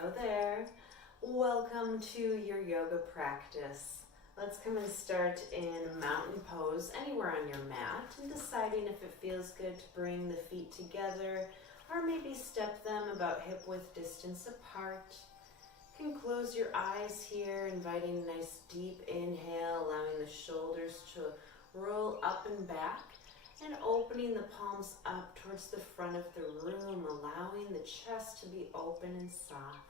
Hello there. Welcome to your yoga practice. Let's come and start in mountain pose anywhere on your mat and deciding if it feels good to bring the feet together or maybe step them about hip width distance apart. You can close your eyes here, inviting a nice deep inhale, allowing the shoulders to roll up and back and opening the palms up towards the front of the room, allowing the chest to be open and soft.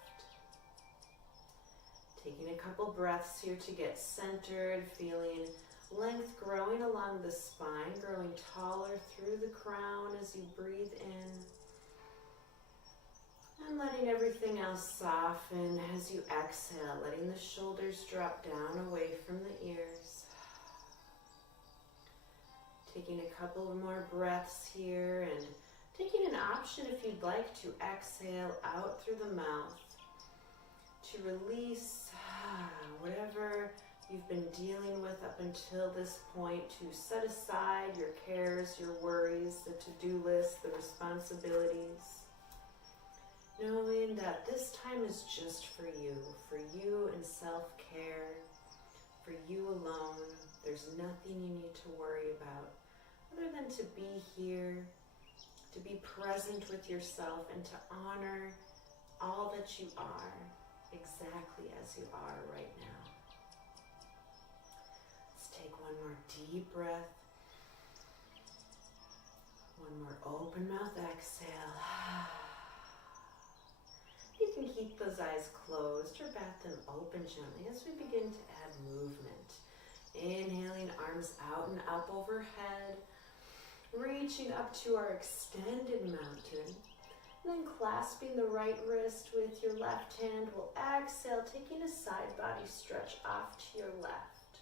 Taking a couple breaths here to get centered, feeling length growing along the spine, growing taller through the crown as you breathe in. And letting everything else soften as you exhale, letting the shoulders drop down away from the ears. Taking a couple more breaths here and taking an option if you'd like to exhale out through the mouth to release whatever you've been dealing with up until this point, to set aside your cares, your worries, the to-do list, the responsibilities, knowing that this time is just for you and self-care, for you alone. There's nothing you need to worry about other than to be here, to be present with yourself, and to honor all that you are, exactly as you are right now. Let's take one more deep breath. One more open mouth exhale. You can keep those eyes closed or bat them open gently as we begin to add movement. Inhaling, arms out and up overhead, reaching up to our extended mountain. And then clasping the right wrist with your left hand, we'll exhale, taking a side body stretch off to your left.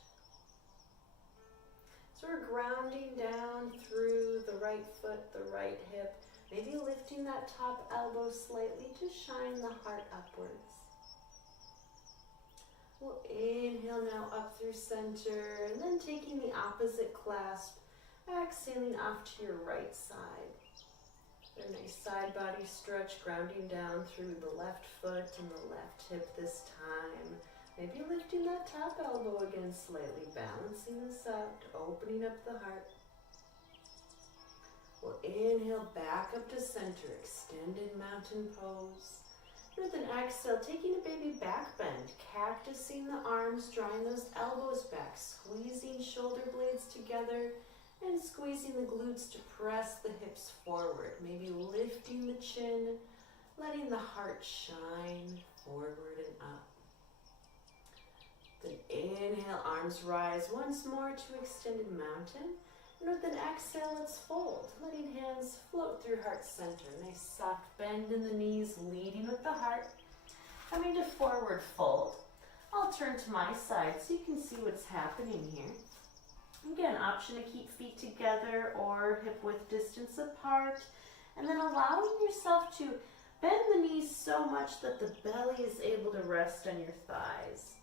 So we're grounding down through the right foot, the right hip, maybe lifting that top elbow slightly to shine the heart upwards. We'll inhale now up through center, and then taking the opposite clasp, exhaling off to your right side. A nice side body stretch, grounding down through the left foot and the left hip this time. Maybe lifting that top elbow again slightly, balancing this out, opening up the heart. We'll inhale back up to center, extended mountain pose. With an exhale, taking a baby back bend, cactusing the arms, drawing those elbows back, squeezing shoulder blades together, and squeezing the glutes to press the hips forward. Maybe lifting the chin, letting the heart shine forward and up. Then inhale, arms rise once more to extended mountain. And with an exhale, let's fold, letting hands float through heart center. Nice soft bend in the knees, leading with the heart. Coming to forward fold. I'll turn to my side so you can see what's happening here. Again, option to keep feet together or hip width distance apart. And then allowing yourself to bend the knees so much that the belly is able to rest on your thighs.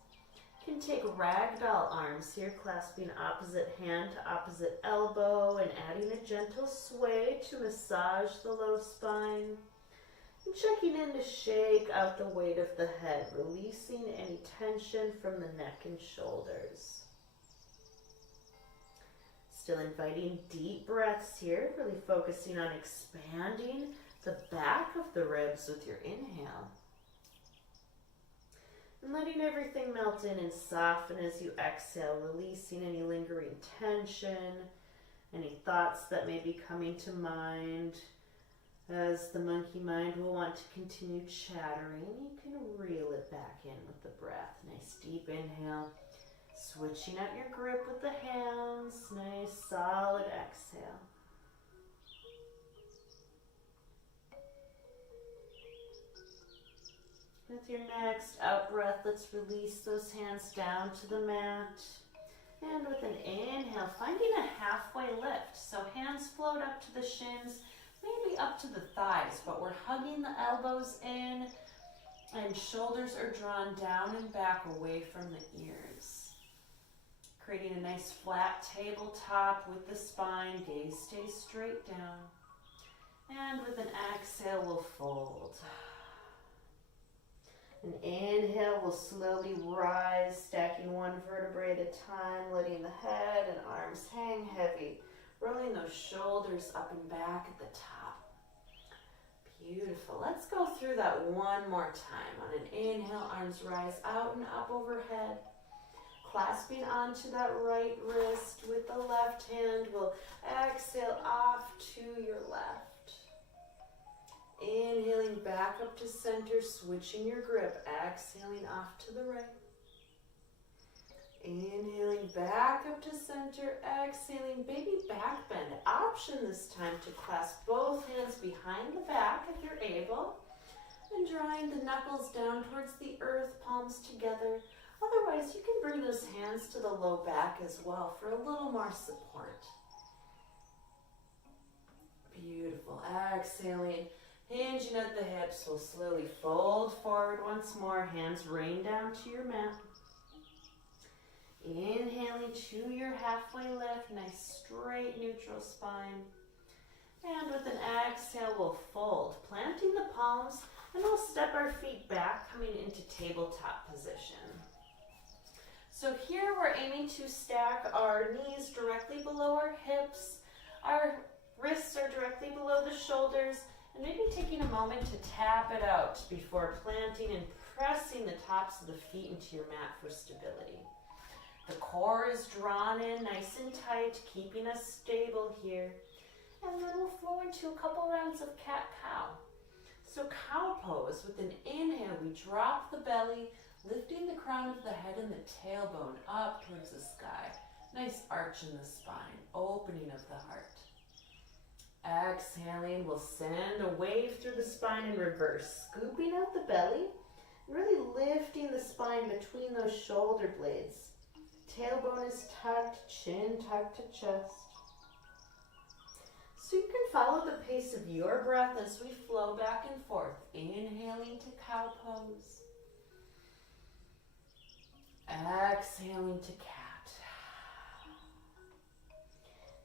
You can take ragdoll arms here, clasping opposite hand to opposite elbow and adding a gentle sway to massage the low spine. And checking in to shake out the weight of the head, releasing any tension from the neck and shoulders. Still inviting deep breaths here, really focusing on expanding the back of the ribs with your inhale. And letting everything melt in and soften as you exhale, releasing any lingering tension, any thoughts that may be coming to mind. As the monkey mind will want to continue chattering, you can reel it back in with the breath. Nice deep inhale, switching out your grip with the hands. Nice solid exhale. With your next out breath, let's release those hands down to the mat. And with an inhale, finding a halfway lift. So hands float up to the shins, maybe up to the thighs, but we're hugging the elbows in and shoulders are drawn down and back away from the ears. Creating a nice flat tabletop with the spine, gaze stays straight down. And with an exhale, we'll fold. An inhale, we'll slowly rise, stacking one vertebrae at a time, letting the head and arms hang heavy, rolling those shoulders up and back at the top. Beautiful. Let's go through that one more time. On an inhale, arms rise out and up overhead. Clasping onto that right wrist with the left hand, we'll exhale off to your left. Inhaling back up to center, switching your grip, exhaling off to the right. Inhaling back up to center, exhaling, baby back bend. Option this time to clasp both hands behind the back if you're able, and drawing the knuckles down towards the earth, palms together. Otherwise, you can bring those hands to the low back as well for a little more support. Beautiful. Exhaling. Hinging at the hips, we'll slowly fold forward once more. Hands rain down to your mat. Inhaling to your halfway lift. Nice straight neutral spine. And with an exhale, we'll fold, planting the palms, and we'll step our feet back, coming into tabletop position. So here we're aiming to stack our knees directly below our hips. Our wrists are directly below the shoulders. And maybe taking a moment to tap it out before planting and pressing the tops of the feet into your mat for stability. The core is drawn in nice and tight, keeping us stable here. And then we'll flow into a couple rounds of cat-cow. So cow pose, with an inhale, we drop the belly, lifting the crown of the head and the tailbone up towards the sky. Nice arch in the spine, opening of the heart. Exhaling, we'll send a wave through the spine in reverse, scooping out the belly, and really lifting the spine between those shoulder blades. Tailbone is tucked, chin tucked to chest. So you can follow the pace of your breath as we flow back and forth, inhaling to cow pose. Exhaling to cat.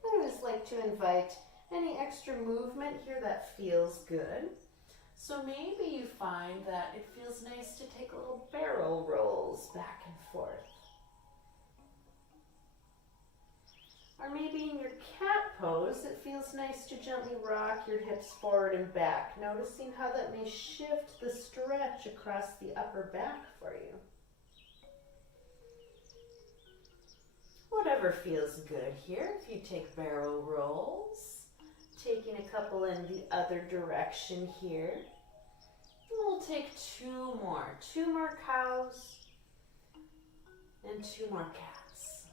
I always like to invite any extra movement here that feels good. So maybe you find that it feels nice to take little barrel rolls back and forth. Or maybe in your cat pose, it feels nice to gently rock your hips forward and back, noticing how that may shift the stretch across the upper back for you. Whatever feels good here. If you take barrel rolls, taking a couple in the other direction here. We'll take two more cows and two more cats.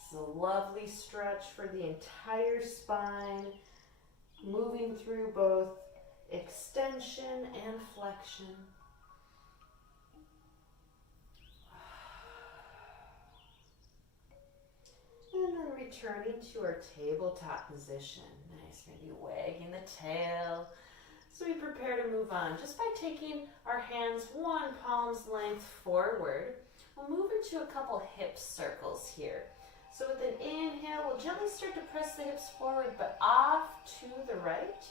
It's a lovely stretch for the entire spine, moving through both extension and flexion. And then returning to our tabletop position. Nice, maybe wagging the tail. So we prepare to move on just by taking our hands one palm's length forward. We'll move into a couple hip circles here. So with an inhale, we'll gently start to press the hips forward, but off to the right.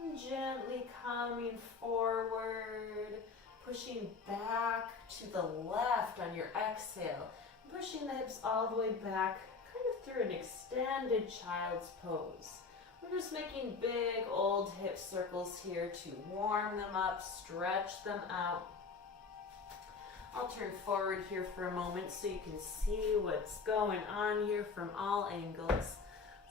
And gently coming forward, pushing back to the left on your exhale. Pushing the hips all the way back, kind of through an extended child's pose. We're just making big old hip circles here to warm them up, stretch them out. I'll turn forward here for a moment so you can see what's going on here from all angles.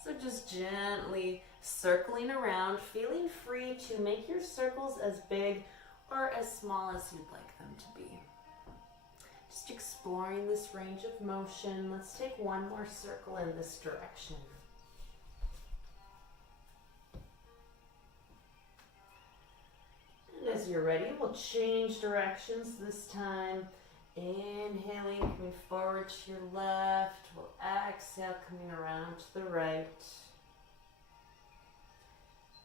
So just gently circling around, feeling free to make your circles as big or as small as you'd like them to be. Just exploring this range of motion. Let's take one more circle in this direction. And as you're ready, we'll change directions this time. Inhaling, coming forward to your left. We'll exhale, coming around to the right.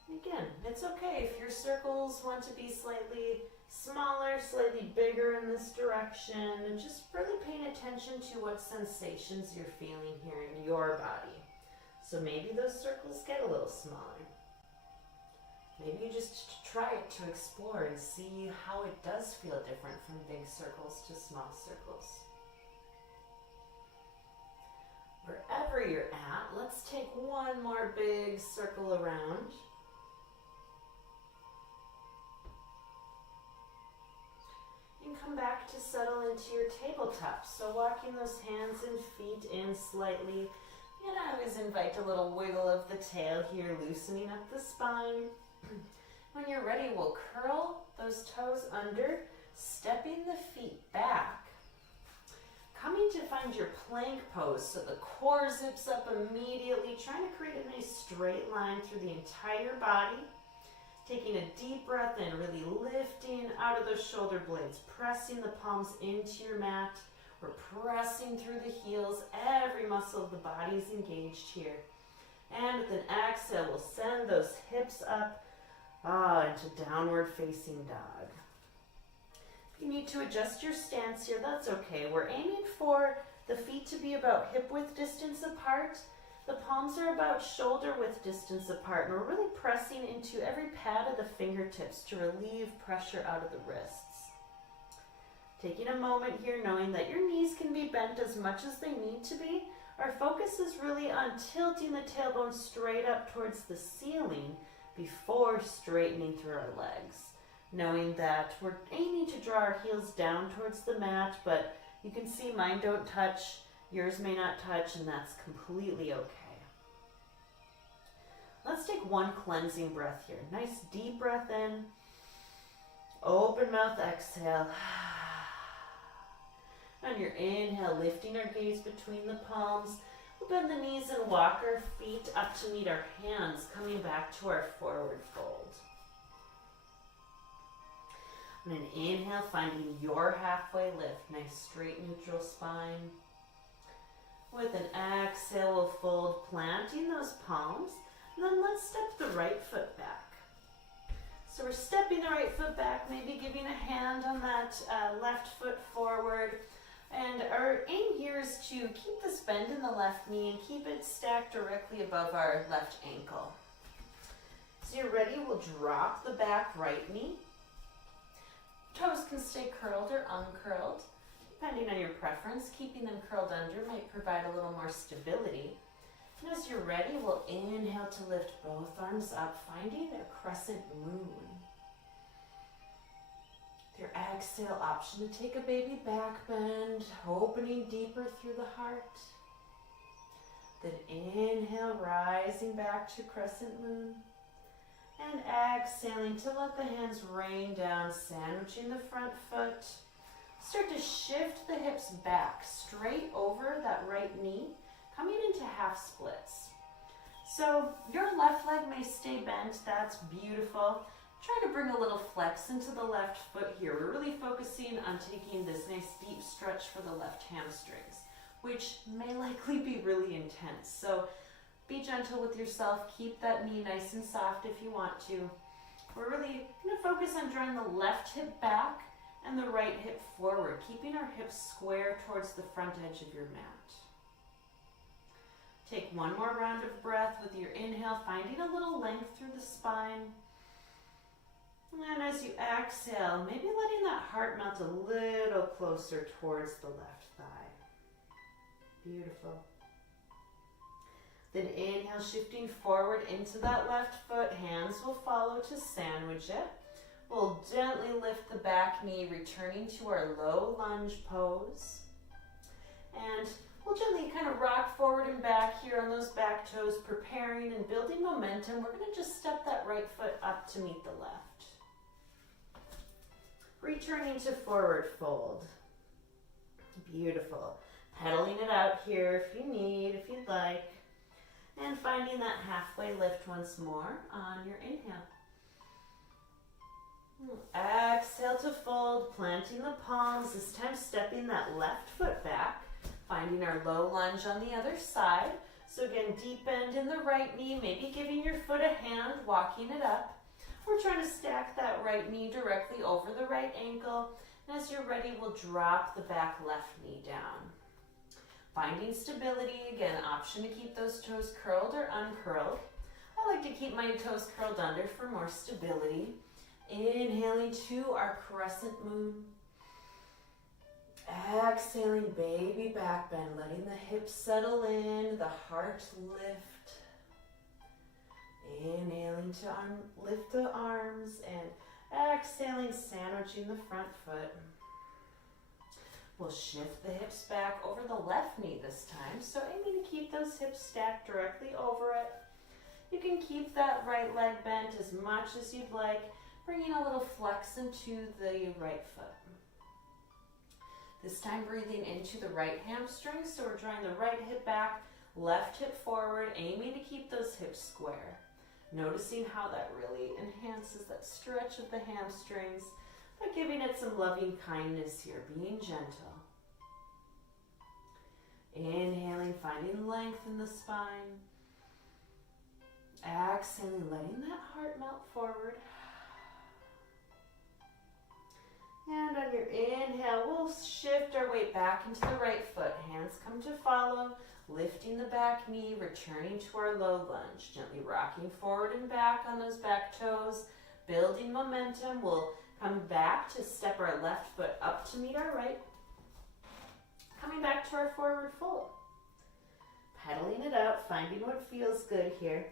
Again, it's okay if your circles want to be slightly smaller, slightly bigger in this direction, and just really paying attention to what sensations you're feeling here in your body. So maybe those circles get a little smaller. Maybe you just try it to explore and see how it does feel different from big circles to small circles. Wherever you're at, let's take one more big circle around. And come back to settle into your tabletop. So walking those hands and feet in slightly. And I always invite a little wiggle of the tail here, loosening up the spine. When you're ready, we'll curl those toes under, stepping the feet back. Coming to find your plank pose, so the core zips up immediately, trying to create a nice straight line through the entire body. Taking a deep breath in, really lifting out of those shoulder blades, pressing the palms into your mat. We're pressing through the heels, every muscle of the body is engaged here. And with an exhale, we'll send those hips up into downward facing dog. If you need to adjust your stance here, that's okay. We're aiming for the feet to be about hip width distance apart. The palms are about shoulder width distance apart, and we're really pressing into every pad of the fingertips to relieve pressure out of the wrists. Taking a moment here, knowing that your knees can be bent as much as they need to be. Our focus is really on tilting the tailbone straight up towards the ceiling before straightening through our legs. Knowing that we're aiming to draw our heels down towards the mat, but you can see mine don't touch, yours may not touch, and that's completely okay. Let's take one cleansing breath here. Nice deep breath in, open mouth exhale. On your inhale, lifting our gaze between the palms, we'll bend the knees and walk our feet up to meet our hands, coming back to our forward fold. On an inhale, finding your halfway lift, nice straight neutral spine. With an exhale, we'll fold, planting those palms, and then let's step the right foot back. So we're stepping the right foot back, maybe giving a hand on that left foot forward. And our aim here is to keep this bend in the left knee and keep it stacked directly above our left ankle. So you're ready, we'll drop the back right knee. Toes can stay curled or uncurled, depending on your preference. Keeping them curled under might provide a little more stability. And as you're ready, we'll inhale to lift both arms up, finding a crescent moon. With your exhale, option to take a baby back bend, opening deeper through the heart. Then inhale, rising back to crescent moon. And exhaling to let the hands rain down, sandwiching the front foot. Start to shift the hips back, straight over that right knee, coming into half splits. So your left leg may stay bent, that's beautiful. Try to bring a little flex into the left foot here. We're really focusing on taking this nice deep stretch for the left hamstrings, which may likely be really intense. So be gentle with yourself. Keep that knee nice and soft if you want to. We're really going to focus on drawing the left hip back and the right hip forward, keeping our hips square towards the front edge of your mat. Take one more round of breath with your inhale, finding a little length through the spine. And as you exhale, maybe letting that heart melt a little closer towards the left thigh. Beautiful. Then inhale, shifting forward into that left foot. Hands will follow to sandwich it. We'll gently lift the back knee, returning to our low lunge pose. And we'll gently kind of rock forward and back here on those back toes, preparing and building momentum. We're going to just step that right foot up to meet the left. Returning to forward fold. Beautiful. Pedaling it out here if you need, if you'd like. And finding that halfway lift once more on your inhale. Exhale to fold, planting the palms, this time stepping that left foot back, finding our low lunge on the other side. So again, deep bend in the right knee, maybe giving your foot a hand, walking it up. We're trying to stack that right knee directly over the right ankle. And as you're ready, we'll drop the back left knee down. Finding stability, again, option to keep those toes curled or uncurled. I like to keep my toes curled under for more stability. Inhaling to our crescent moon. Exhaling, baby back bend, letting the hips settle in, the heart lift. Inhaling to lift the arms, and exhaling, sandwiching the front foot. We'll shift the hips back over the left knee this time, so aiming to keep those hips stacked directly over it. You can keep that right leg bent as much as you'd like, bringing a little flex into the right foot. This time breathing into the right hamstring, so we're drawing the right hip back, left hip forward, aiming to keep those hips square. Noticing how that really enhances that stretch of the hamstrings by giving it some loving kindness here, being gentle. Inhaling, finding length in the spine. Exhaling, letting that heart melt forward. And on your inhale, we'll shift our weight back into the right foot. Hands come to follow, lifting the back knee, returning to our low lunge. Gently rocking forward and back on those back toes, building momentum. We'll come back to step our left foot up to meet our right. Coming back to our forward fold. Pedaling it out, finding what feels good here.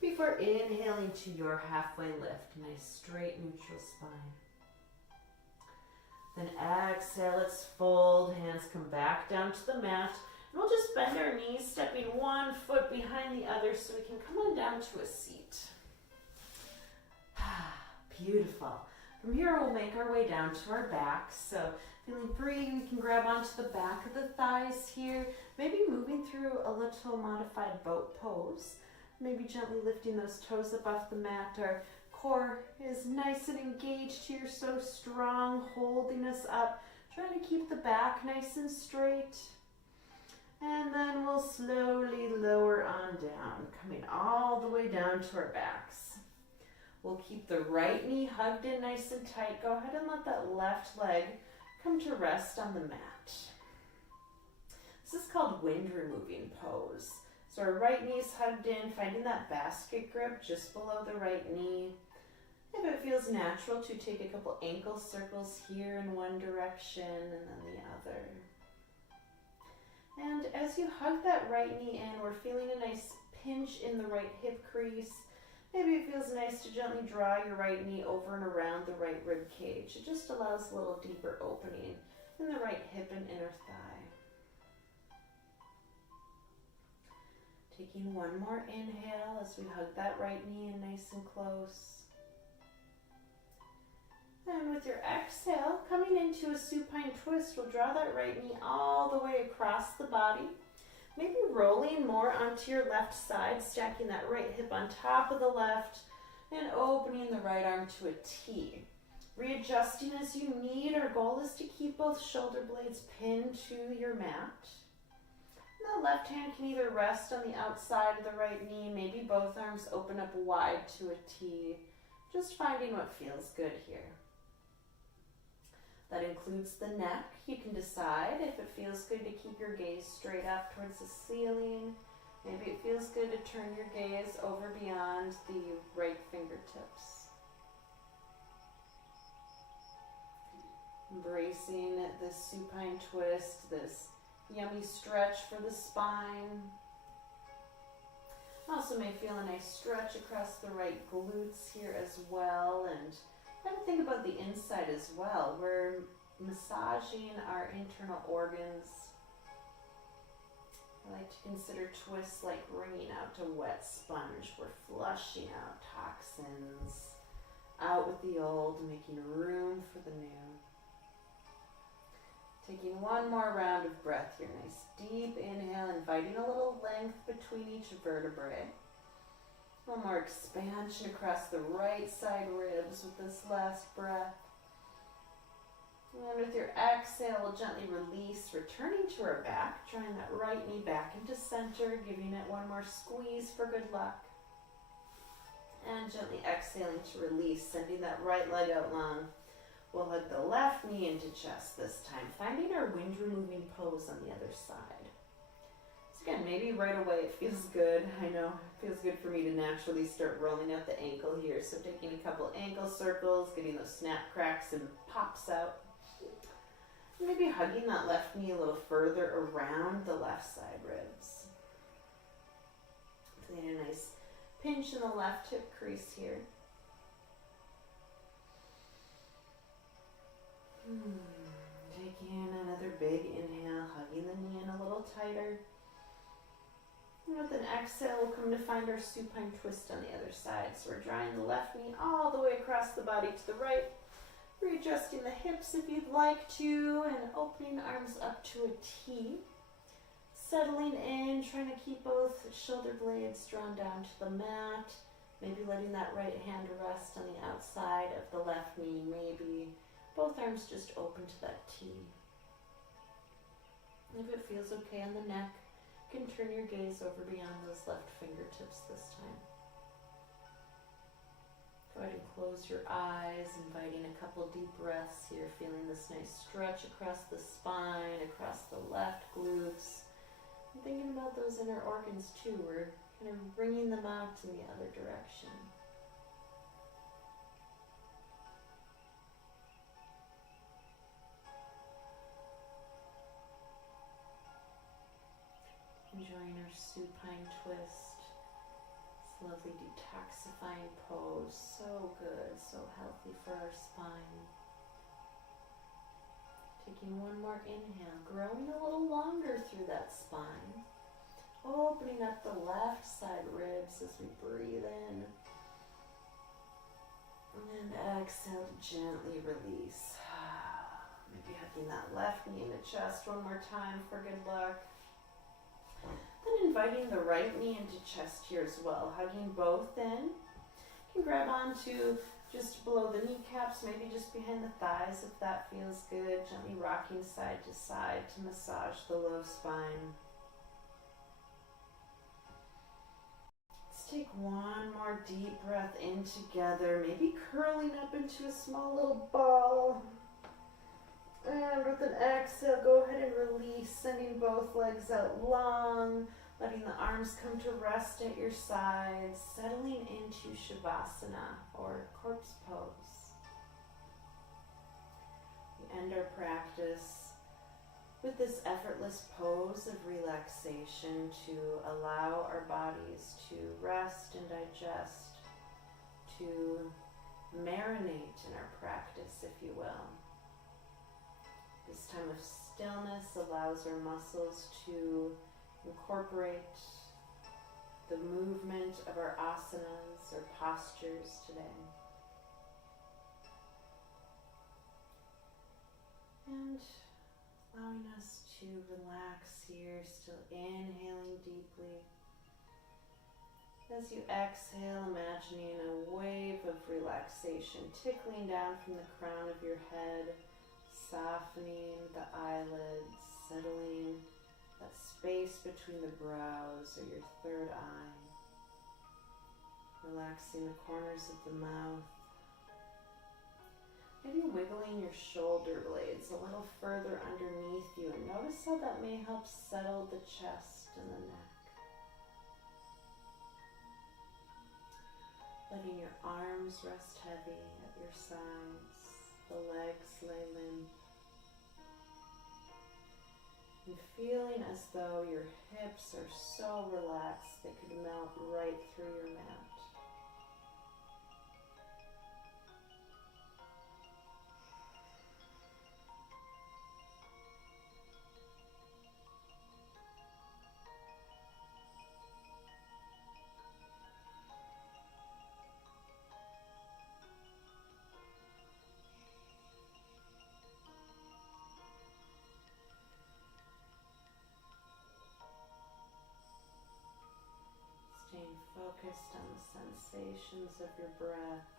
Before inhaling to your halfway lift, nice straight neutral spine. Then exhale, let's fold, hands come back down to the mat. And we'll just bend our knees, stepping one foot behind the other so we can come on down to a seat. Beautiful. From here, we'll make our way down to our backs. So feeling free, we can grab onto the back of the thighs here, maybe moving through a little modified boat pose. Maybe gently lifting those toes up off the mat. Our core is nice and engaged here, so strong, holding us up. Trying to keep the back nice and straight. And then we'll slowly lower on down, coming all the way down to our backs. We'll keep the right knee hugged in nice and tight. Go ahead and let that left leg come to rest on the mat. This is called wind removing pose. So our right knee is hugged in, finding that basket grip just below the right knee. If it feels natural to take a couple ankle circles here in one direction and then the other. And as you hug that right knee in, we're feeling a nice pinch in the right hip crease. Maybe it feels nice to gently draw your right knee over and around the right rib cage. It just allows a little deeper opening in the right hip and inner thigh. Taking one more inhale as we hug that right knee in nice and close. And with your exhale, coming into a supine twist, we'll draw that right knee all the way across the body. Maybe rolling more onto your left side, stacking that right hip on top of the left, and opening the right arm to a T. Readjusting as you need. Our goal is to keep both shoulder blades pinned to your mat. The left hand can either rest on the outside of the right knee, maybe both arms open up wide to a T, just finding what feels good here. That includes the neck. You can decide if it feels good to keep your gaze straight up towards the ceiling. Maybe it feels good to turn your gaze over beyond the right fingertips. Embracing this supine twist, this yummy stretch for the spine. Also may feel a nice stretch across the right glutes here as well. And kind of think about the inside as well. We're massaging our internal organs. I like to consider twists like wringing out a wet sponge. We're flushing out toxins, out with the old, making room for the new. Taking one more round of breath here. Nice deep inhale, inviting a little length between each vertebrae. One more expansion across the right side ribs with this last breath. And with your exhale, we'll gently release, returning to our back, drawing that right knee back into center, giving it one more squeeze for good luck. And gently exhaling to release, sending that right leg out long. We'll hug the left knee into chest this time, finding our wind removing pose on the other side. Again, maybe right away it feels good. I know it feels good for me to naturally start rolling out the ankle here. So taking a couple ankle circles, getting those snap cracks and pops out. Maybe hugging that left knee a little further around the left side ribs. Feeling a nice pinch in the left hip crease here. Taking another big inhale, hugging the knee in a little tighter. And with an exhale, we'll come to find our supine twist on the other side. So we're drawing the left knee all the way across the body to the right, readjusting the hips if you'd like to, and opening arms up to a T. Settling in, trying to keep both shoulder blades drawn down to the mat. Maybe letting that right hand rest on the outside of the left knee. Maybe both arms just open to that T. If it feels okay on the neck, you can turn your gaze over beyond those left fingertips this time. Go ahead and close your eyes, inviting a couple deep breaths here, feeling this nice stretch across the spine, across the left glutes. And thinking about those inner organs too. We're kind of bringing them out in the other direction. Enjoying our supine twist. This lovely detoxifying pose. So good, so healthy for our spine. Taking one more inhale, growing a little longer through that spine. Opening up the left side ribs as we breathe in. And exhale to gently release. Maybe hugging that left knee in the chest one more time for good luck. Then inviting the right knee into chest here as well, hugging both in. You can grab onto just below the kneecaps, maybe just behind the thighs if that feels good. Gently rocking side to side to massage the low spine. Let's take one more deep breath in together, maybe curling up into a small little ball. And with an exhale, go ahead and release, sending both legs out long, letting the arms come to rest at your sides, settling into Shavasana or corpse pose. We end our practice with this effortless pose of relaxation to allow our bodies to rest and digest, to marinate in our practice, if you will. This time of stillness allows our muscles to incorporate the movement of our asanas or postures today. And allowing us to relax here, still inhaling deeply. As you exhale, imagining a wave of relaxation tickling down from the crown of your head, softening the eyelids, settling that space between the brows or your third eye. Relaxing the corners of the mouth. Maybe wiggling your shoulder blades a little further underneath you, and notice how that may help settle the chest and the neck. Letting your arms rest heavy at your sides, the legs lay limp. And feeling as though your hips are so relaxed they could melt right through your mat. Staying focused on the sensations of your breath.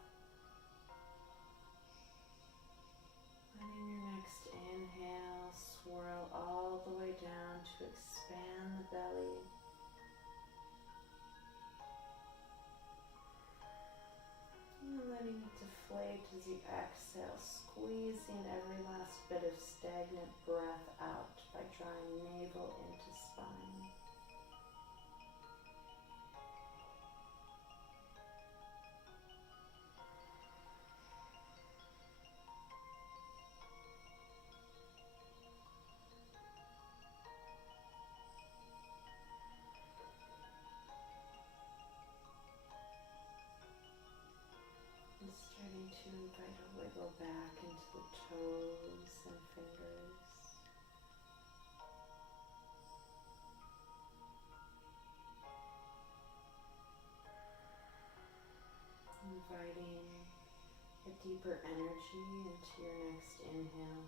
Letting your next inhale swirl all the way down to expand the belly. And letting it deflate as you exhale, squeezing every last bit of stagnant breath out by drawing navel into spine. to invite a wiggle back into the toes and fingers. Inviting a deeper energy into your next inhale.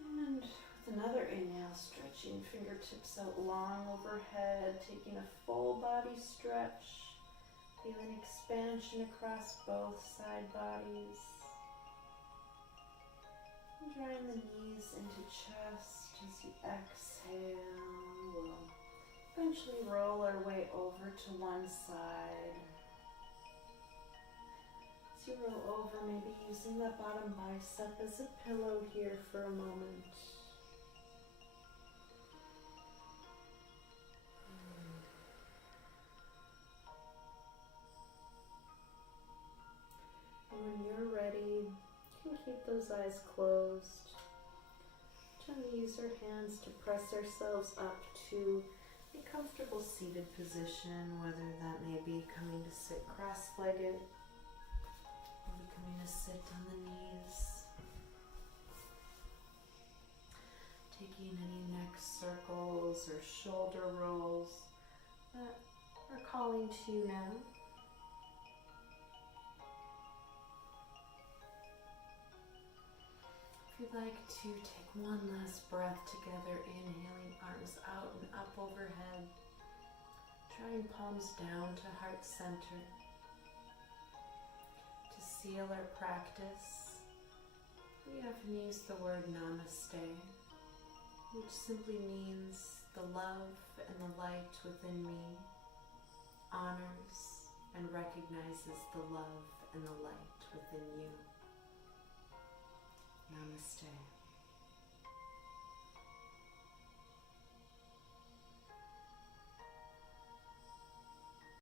And with another inhale, stretching fingertips out long overhead, taking a full body stretch, feeling expansion across both side bodies. And drawing the knees into chest as you exhale. We'll eventually roll our way over to one side. As you roll over, maybe using that bottom bicep as a pillow here for a moment. And when you're ready, you can keep those eyes closed. Gently use our hands to press ourselves up to a comfortable seated position, whether that may be coming to sit cross-legged, maybe coming to sit on the knees. Taking any neck circles or shoulder rolls that are calling to you now. If you'd like to take one last breath together, inhaling arms out and up overhead, drawing palms down to heart center. To seal our practice, we often use the word Namaste, which simply means the love and the light within me honors and recognizes the love and the light within you. Namaste.